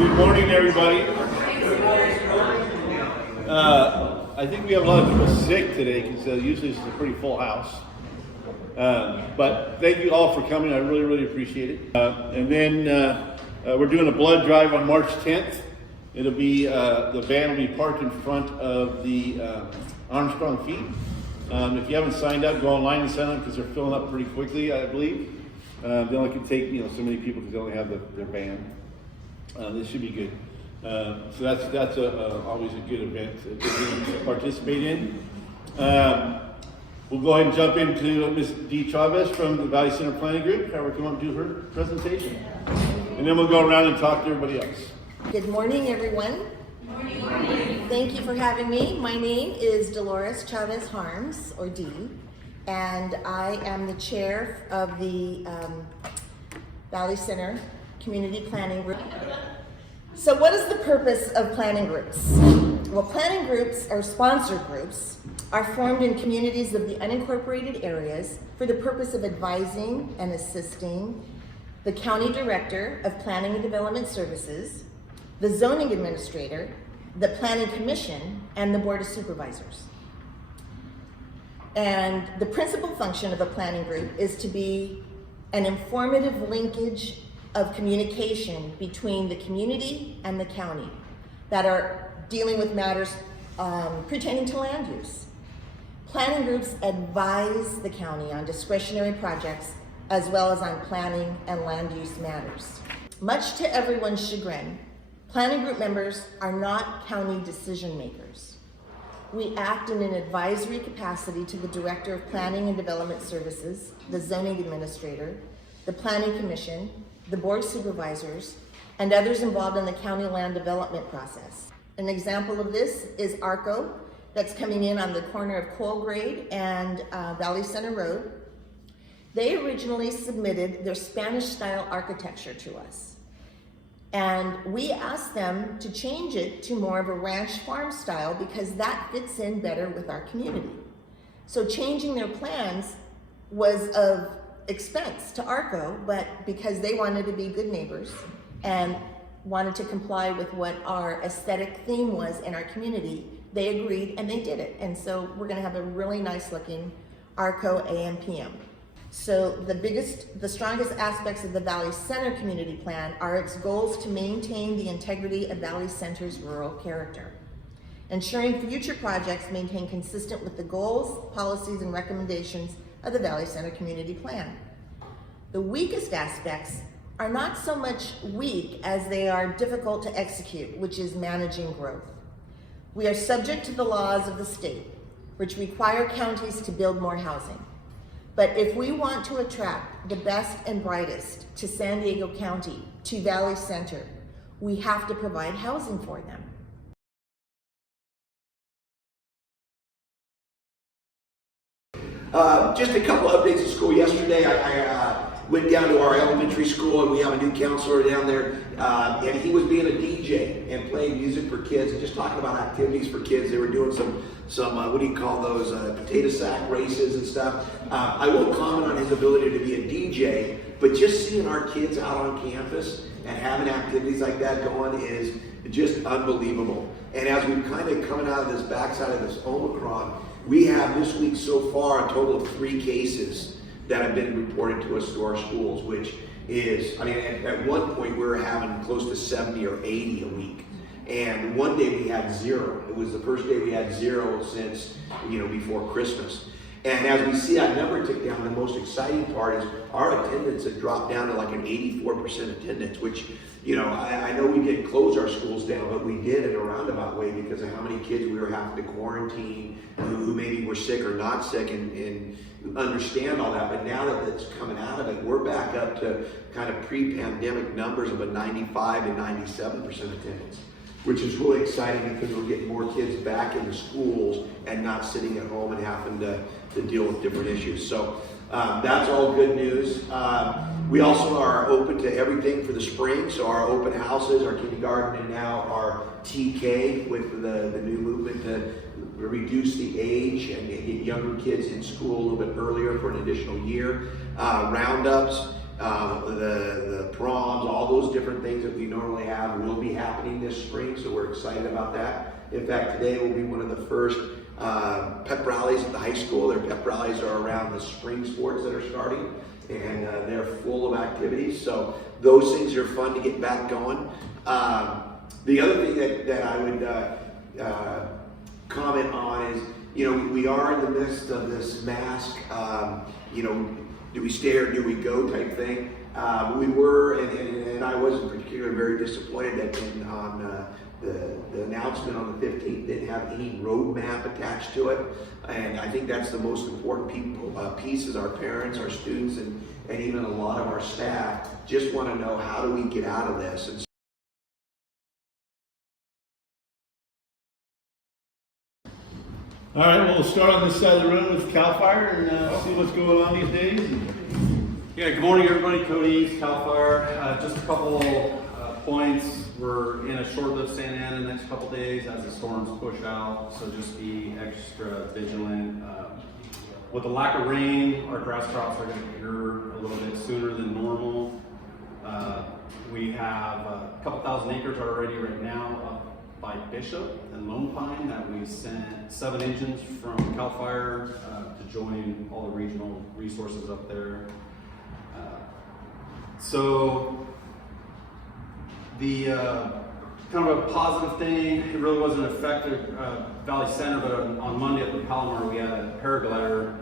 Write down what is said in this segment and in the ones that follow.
Good morning, everybody. I think we have a lot of people sick today because usually this is a pretty full house. But thank you all for coming. I really, really appreciate it. And then we're doing a blood drive on March 10th. It'll be, the van will be parked in front of the Armstrong Feed. If you haven't signed up, go online and sign up because they're filling up pretty quickly, I believe. They only can take so many people because they only have their van. This should be good. So that's always a good event to participate in. We'll go ahead and jump into Ms. Dee Chavez from the Valley Center Planning Group. Have her come up and do her presentation. And then we'll go around and talk to everybody else. Good morning, everyone. Good morning. Thank you for having me. My name is Dolores Chavez Harms, or Dee, and I am the chair of the Valley Center Community Planning Group. So what is the purpose of planning groups? Well, planning groups, or sponsored groups, are formed in communities of the unincorporated areas for the purpose of advising and assisting the County Director of Planning and Development Services, the Zoning Administrator, the Planning Commission, and the Board of Supervisors. And the principal function of a planning group is to be an informative linkage of communication between the community and the county that are dealing with matters pertaining to land use. Planning groups advise the county on discretionary projects as well as on planning and land use matters. Much to everyone's chagrin, planning group members are not county decision makers. We act in an advisory capacity to the Director of Planning and Development Services, the Zoning Administrator, the Planning Commission, the Board of Supervisors, and others involved in the county land development process. An example of this is ARCO, that's coming in on the corner of Colgrade and Valley Center Road. They originally submitted their Spanish-style architecture to us. And we asked them to change it to more of a ranch farm style because that fits in better with our community. So changing their plans was of expense to ARCO, but because they wanted to be good neighbors and wanted to comply with what our aesthetic theme was in our community, they agreed and they did it. And so we're gonna have a really nice looking ARCO AM/PM. So the strongest aspects of the Valley Center Community Plan are its goals to maintain the integrity of Valley Center's rural character, ensuring future projects maintain consistent with the goals, policies, and recommendations of the Valley Center Community Plan. The weakest aspects are not so much weak as they are difficult to execute, which is managing growth. We are subject to the laws of the state, which require counties to build more housing. But if we want to attract the best and brightest to San Diego County, to Valley Center, we have to provide housing for them. Just a couple updates at school. Yesterday, I went down to our elementary school, and we have a new counselor down there, and he was being a DJ and playing music for kids and just talking about activities for kids. They were doing some what do you call those, potato sack races and stuff. I won't comment on his ability to be a DJ, but just seeing our kids out on campus and having activities like that going is just unbelievable. And as we've kind of coming out of this backside of this Omicron, we have this week so far a total of 3 cases that have been reported to us to our schools, which is, I mean, at one point we were having close to 70 or 80 a week. And one day we had 0. It was the first day we had 0 since, before Christmas. And as we see that number tick down, the most exciting part is our attendance had dropped down to like an 84% attendance, which, I know we didn't close our schools down, but we did in a roundabout way because of how many kids we were having to quarantine who maybe were sick or not sick and understand all that. But now that it's coming out of it, we're back up to kind of pre-pandemic numbers of a 95 to 97% attendance, which is really exciting because we're getting more kids back in the schools and not sitting at home and having to deal with different issues. So that's all good news. We also are open to everything for the spring. So our open houses, our kindergarten, and now our TK with the new movement to reduce the age and get younger kids in school a little bit earlier for an additional year. Roundups. the proms, all those different things that we normally have will be happening this spring, so we're excited about that. In fact, today will be one of the first pep rallies at the high school. Their pep rallies are around the spring sports that are starting, and they're full of activities. So those things are fun to get back going. The other thing that I would comment on is, we are in the midst of this mask, do we stay or do we go type thing. We were, and I wasn't particularly very disappointed that on the announcement on the 15th didn't have any roadmap attached to it. And I think that's the most important piece is our parents, our students, and even a lot of our staff just want to know, how do we get out of this? And All right, well, we'll start on this side of the room with CAL FIRE and see what's going on these days. Yeah, good morning, everybody. Cody, CAL FIRE. Just a couple points. We're in a short-lived Santa Ana the next couple days as the storms push out, so just be extra vigilant. With the lack of rain, our grass crops are going to cure a little bit sooner than normal. We have a couple thousand acres already right now up by Bishop and Lone Pine that we sent 7 engines from CAL FIRE to join all the regional resources up there. So the kind of a positive thing, it really wasn't affected Valley Center, but on Monday at the Palomar we had a paraglider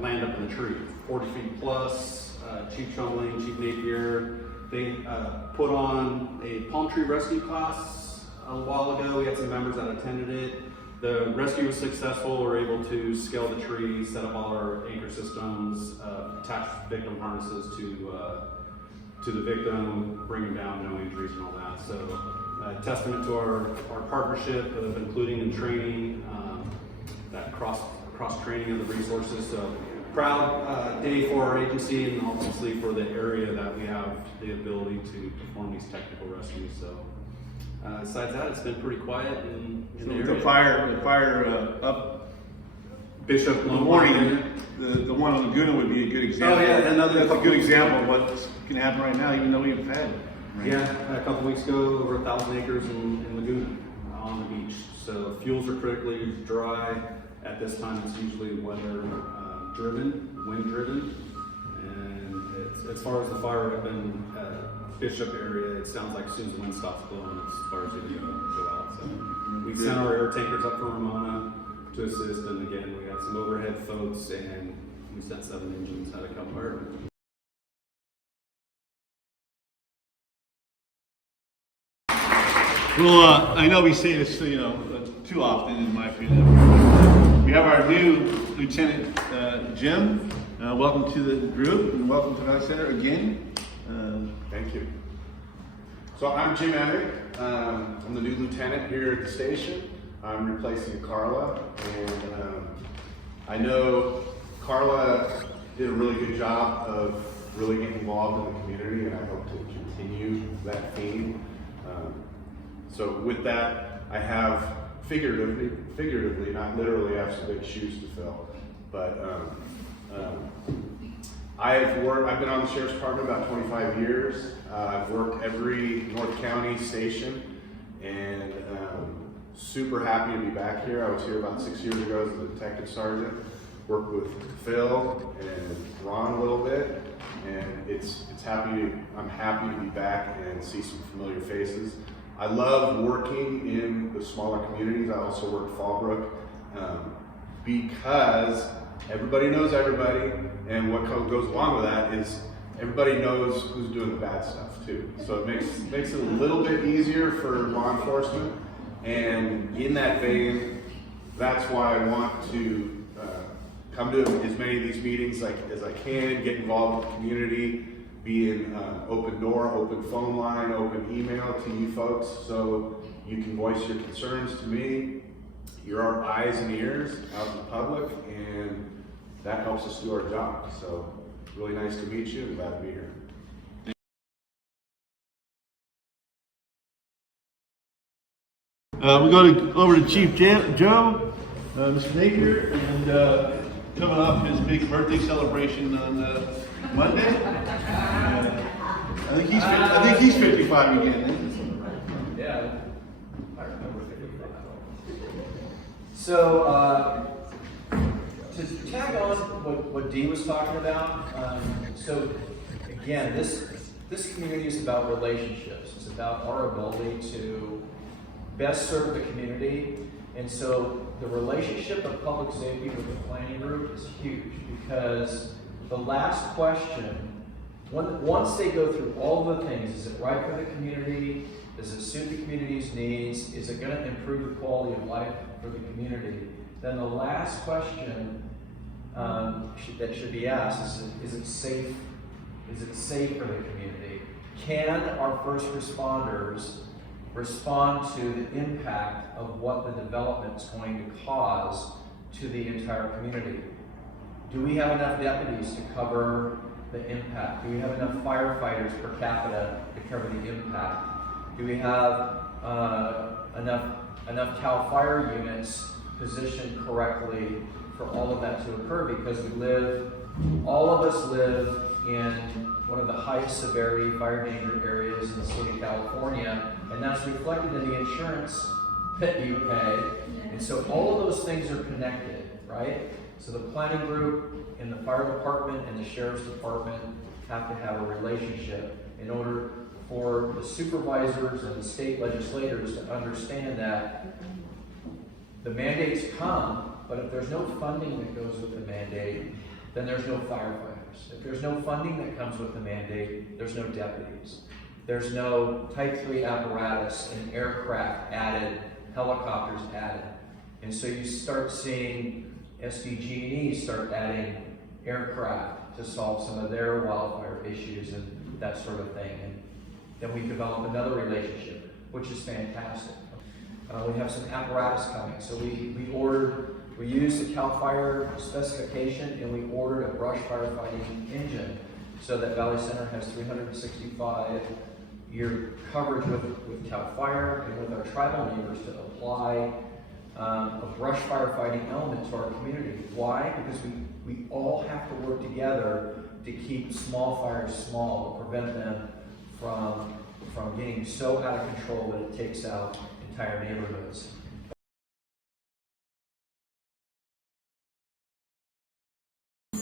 land up in the tree, 40 feet plus, Chief Shumlin, Chief Napier. They put on a palm tree rescue class a while ago. We had some members that attended it. The rescue was successful. We were able to scale the tree, set up all our anchor systems, attach victim harnesses to the victim, bring him down, no injuries and all that. So testament to our partnership of including and training, that cross training of the resources. So proud day for our agency and obviously for the area that we have the ability to perform these technical rescues. So besides that, it's been pretty quiet in the area. The fire up Bishop in the morning, the one on Laguna would be a good example. Oh yeah, that's a good example of what can happen right now, even though we've had rain. Yeah, a couple weeks ago, over 1,000 acres in Laguna on the beach. So fuels are critically dry. At this time, it's usually weather driven, wind driven. And it's, as far as the fire up in Bishop area, it sounds like as soon as the wind stops blowing, it's as far as it can go out. So we sent our air tankers up from Ramona to assist, and again, we had some overhead folks, and we sent 7 engines out of CAL FIRE. Well, I know we say this, too often, in my opinion. We have our new Lieutenant Jim. Welcome to the group, and welcome to Valley Center again. Thank you. So I'm Jim Emmerich. I'm the new lieutenant here at the station. I'm replacing Carla, and I know Carla did a really good job of really getting involved in the community, and I hope to continue that theme. So with that, I have figuratively, not literally, I have some big shoes to fill. But I've been on the Sheriff's Department about 25 years. I've worked every North County station, and super happy to be back here. I was here about 6 years ago as a detective sergeant. Worked with Phil and Ron a little bit, and I'm happy to be back and see some familiar faces. I love working in the smaller communities. I also work Fallbrook because everybody knows everybody, and what goes along with that is everybody knows who's doing the bad stuff too. So it makes it a little bit easier for law enforcement. And in that vein, that's why I want to come to as many of these meetings as I can, get involved with the community, be an open door, open phone line, open email to you folks, so you can voice your concerns to me. You're our eyes and ears out in the public, and that helps us do our job. So really nice to meet you, and glad to be here. We go over to Chief Joe, Mr. Napier, and coming off his big birthday celebration on Monday. I think he's 55 again. Yeah, I remember 55. So, to tag on what Dee was talking about, so again, this community is about relationships. It's about our ability to best serve the community. And so the relationship of public safety with the planning group is huge, because the last question, once they go through all the things, is it right for the community? Does it suit the community's needs? Is it going to improve the quality of life for the community? Then the last question that should be asked is it safe? Is it safe for the community? Can our first responders respond to the impact of what the development is going to cause to the entire community? Do we have enough deputies to cover the impact? Do we have enough firefighters per capita to cover the impact? Do we have enough CAL FIRE units positioned correctly for all of that to occur? Because all of us live in one of the highest severity fire danger areas in the state of California, and that's reflected in the insurance that you pay. And so all of those things are connected, right? So the planning group and the fire department and the sheriff's department have to have a relationship in order for the supervisors and the state legislators to understand that the mandates come, but if there's no funding that goes with the mandate, then there's no firefighters. If there's no funding that comes with the mandate, there's no deputies. There's no Type 3 apparatus and aircraft added, helicopters added. And so you start seeing SDG&E start adding aircraft to solve some of their wildfire issues and that sort of thing. And then we develop another relationship, which is fantastic. We have some apparatus coming. So we used the CAL FIRE specification, and we ordered a brush firefighting engine so that Valley Center has 365-year coverage with CAL FIRE and with our tribal neighbors to apply a brush firefighting element to our community. Why? Because we all have to work together to keep small fires small, to prevent them from getting so out of control that it takes out entire neighborhoods.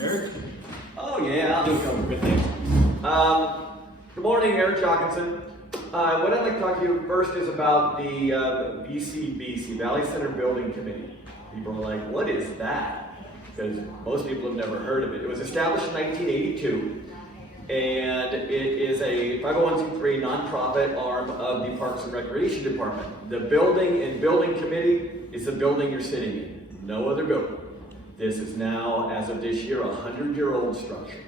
Eric? Oh yeah, I'll do a couple good things. Good morning, Eric Jockinson. What I'd like to talk to you first is about the VCBC, Valley Center Building Committee. People are like, what is that? Because most people have never heard of it. It was established in 1982, and it is a 501c3 nonprofit arm of the Parks and Recreation Department. The Building and Building Committee is the building you're sitting in, no other building. This is now, as of this year, a 100-year-old structure.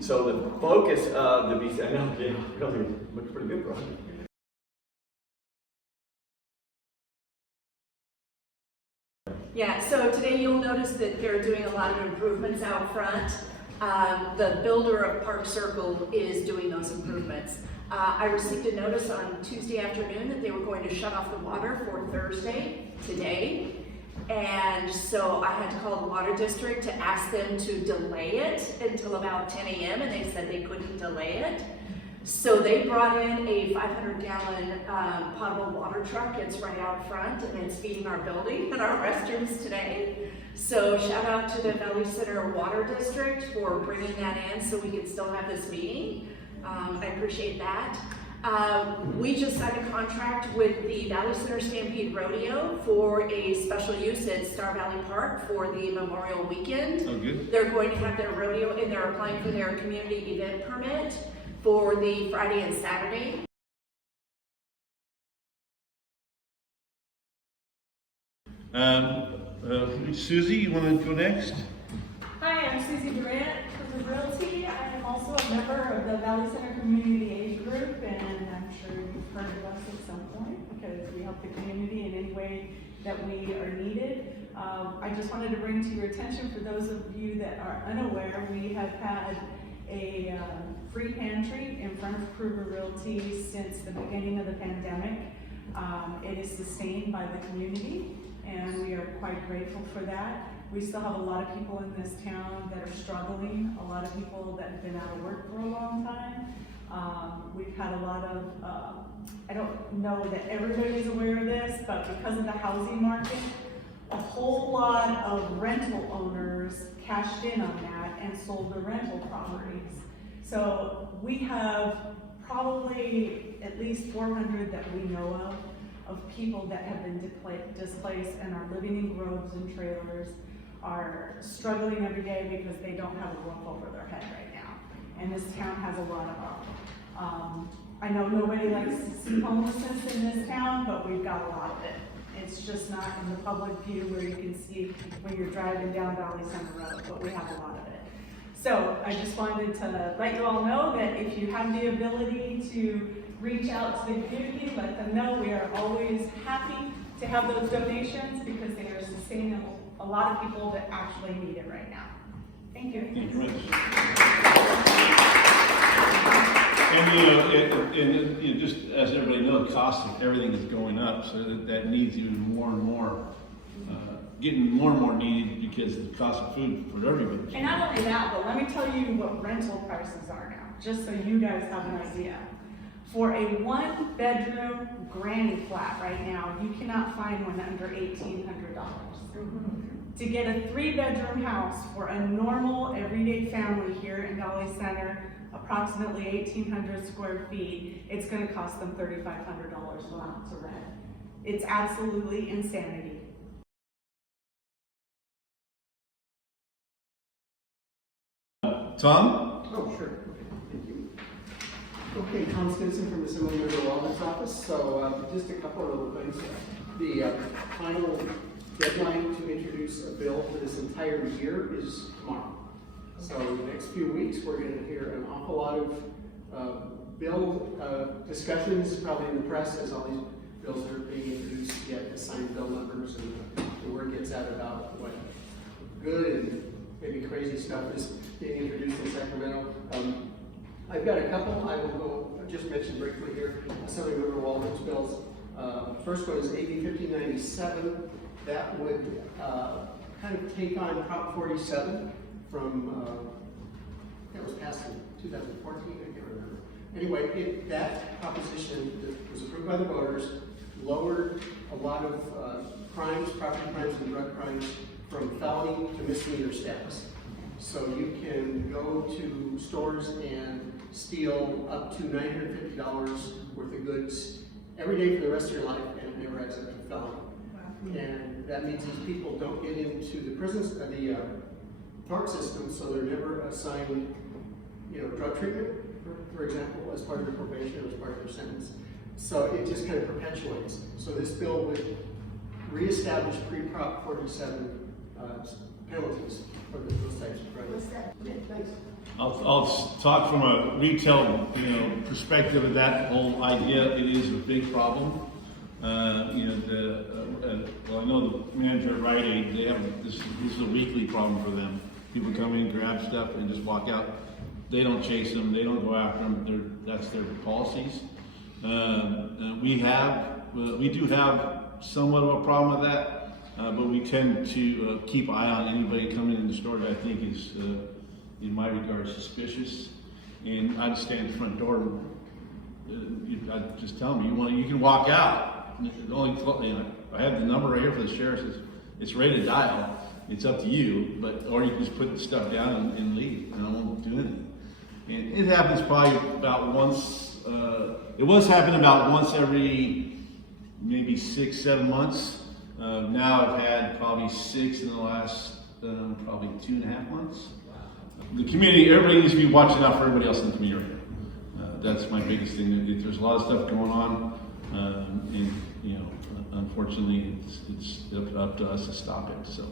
So the focus of the VC, I know, it really looks pretty good for 100. Yeah, so today you'll notice that they're doing a lot of improvements out front. The builder of Park Circle is doing those improvements. I received a notice on Tuesday afternoon that they were going to shut off the water for Thursday, today. And so I had to call the water district to ask them to delay it until about 10 a.m. and they said they couldn't delay it. So they brought in a 500-gallon potable water truck. It's right out front and it's feeding our building and our restrooms today. So shout out to the Valley Center Water District for bringing that in so we could still have this meeting. I appreciate that. We just signed a contract with the Valley Center Stampede Rodeo for a special use at Star Valley Park for the Memorial Weekend. Oh, good. They're going to have their rodeo and they're applying for their community event permit for the Friday and Saturday. Susie, you want to go next? Hi, I'm Susie Durant from the Realty. I am also a member of the Valley Center Community Aid Group, and I'm sure you've heard of us at some point because we help the community in any way that we are needed. I just wanted to bring to your attention, for those of you that are unaware, we have had a free pantry in front of Kruger Realty since the beginning of the pandemic. It is sustained by the community, and we are quite grateful for that. We still have a lot of people in this town that are struggling, a lot of people that have been out of work for a long time. We've had a lot of, I don't know that everybody's aware of this, but because of the housing market, a whole lot of rental owners cashed in on that and sold their rental properties. So we have probably at least 400 that we know of people that have been displaced and are living in groves and trailers, are struggling every day because they don't have a roof over their head right now. And this town has a lot of them. I know nobody likes to see homelessness in this town, but we've got a lot of it. It's just not in the public view where you can see when you're driving down Valley Center Road, but we have a lot of it. So I just wanted to let you all know that if you have the ability to reach out to the community, let them know. We are always happy to have those donations because they are sustaining a lot of people that actually need it right now. Thank you. Thank you very much. And just as everybody knows, the cost of everything is going up, so that needs even more and more, getting more and more needed because of the cost of food for everybody. And not only that, but let me tell you what rental prices are now, just so you guys have an idea. For a 1-bedroom granny flat right now, you cannot find one under $1,800. To get a 3-bedroom house for a normal everyday family here in Valley Center, approximately 1,800 square feet, it's going to cost them $3,500 a month to rent. It's absolutely insanity. Tom? Oh, sure. Okay, thank you. Okay, Tom Stinson from the Assembly Member Wellness Office. So just a couple of little things. The final deadline to introduce a bill for this entire year is tomorrow. So the next few weeks, we're going to hear an awful lot of bill discussions, probably in the press, as all these bills are being introduced to get assigned bill numbers, and the word gets out about what good and maybe crazy stuff is being introduced in Sacramento. I've got a couple I will go just mention briefly here. Assembly Member Waldron's bills. First one is AB 1597. That would kind of take on Prop 47 from, that was passed in 2014, I can't remember. Anyway, that proposition that was approved by the voters lowered a lot of crimes, property crimes and drug crimes from felony to misdemeanor status. So you can go to stores and steal up to $950 worth of goods every day for the rest of your life, and it never adds up to felony. Wow. And that means these people don't get into the prisons, the court system, so they're never assigned, drug treatment, for example, as part of their probation or as part of their sentence. So it just kind of perpetuates. So this bill would reestablish pre-Prop 47 penalties for those types of crimes. Okay, thanks. I'll talk from a retail, perspective of that whole idea. It is a big problem. Well, I know the manager at Rite Aid, they have this is a weekly problem for them. People come in, grab stuff, and just walk out. They don't chase them. They don't go after them. That's their policies. We do have somewhat of a problem with that, but we tend to keep an eye on anybody coming in the store that I think is, in my regard, suspicious. And I'd stand at the front door. I'd just tell them, you can walk out. I have the number right here for the sheriff. It's ready to dial. It's up to you, or you can just put the stuff down and leave, and I won't do anything. And it happens probably about once. It was happening about once every maybe 6-7 months. Now I've had probably 6 in the last probably 2.5 months. The community, everybody needs to be watching out for everybody else in the community. That's my biggest thing. There's a lot of stuff going on, and unfortunately, it's up to us to stop it. So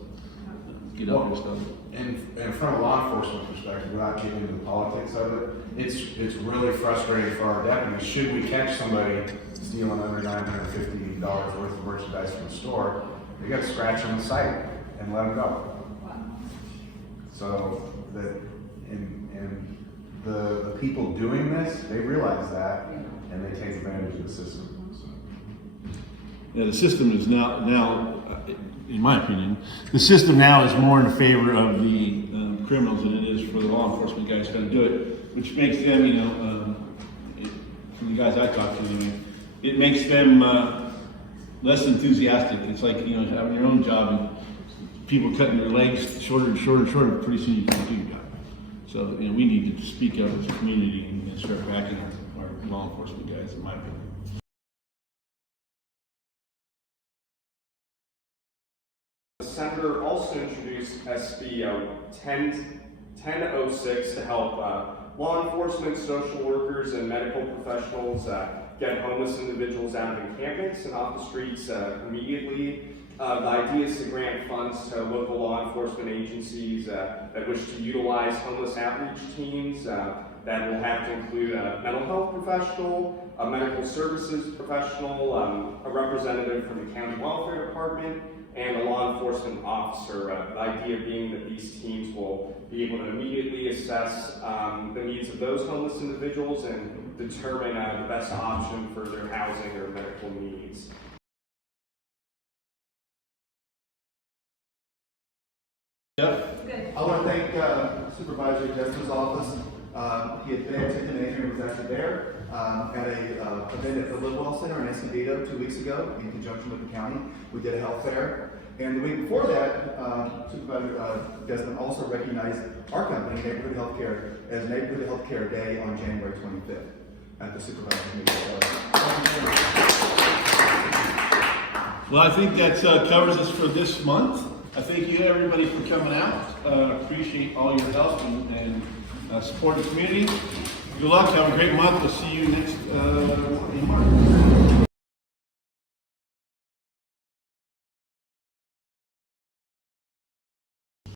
get out your stuff. And from a law enforcement perspective, without getting into the politics of it, it's really frustrating for our deputies. Should we catch somebody stealing under $950 worth of merchandise from the store, they got to scratch on the site and let them go. So that and the people doing this, they realize that, and they take advantage of the system. So. the system is now, in my opinion, the system now is more in favor of the criminals than it is for the law enforcement guys trying to do it, which makes them, you know, from the guys I talk to, anyway, it makes them less enthusiastic. It's like, you know, having your own job and people cutting their legs shorter and shorter and shorter, pretty soon you can't do your job. So, you know, we need to speak up as a community and start backing our law enforcement guys, in my opinion. The Senator also introduced SB 1006 to help law enforcement, social workers, and medical professionals get homeless individuals out of encampments and off the streets immediately. The idea is to grant funds to local law enforcement agencies that wish to utilize homeless outreach teams that will have to include a mental health professional, a medical services professional, a representative from the county welfare department, and a law enforcement officer. The idea being that these teams will be able to immediately assess the needs of those homeless individuals and determine the best option for their housing or medical needs. Yep. I want to thank Supervisor Justin's office. He had taken an and was actually there at a event at the Lidwell Center in Escondido 2 weeks ago in conjunction with the county. We did a health fair. And the week before that, Supervisor Desmond also recognized our company, Neighborhood Healthcare, as Neighborhood Healthcare Day on January 25th at the supervisor meeting. Well, I think that covers us for this month. I thank you, everybody, for coming out. Appreciate all your help and support the community. Good luck. Have a great month. We'll see you next in March.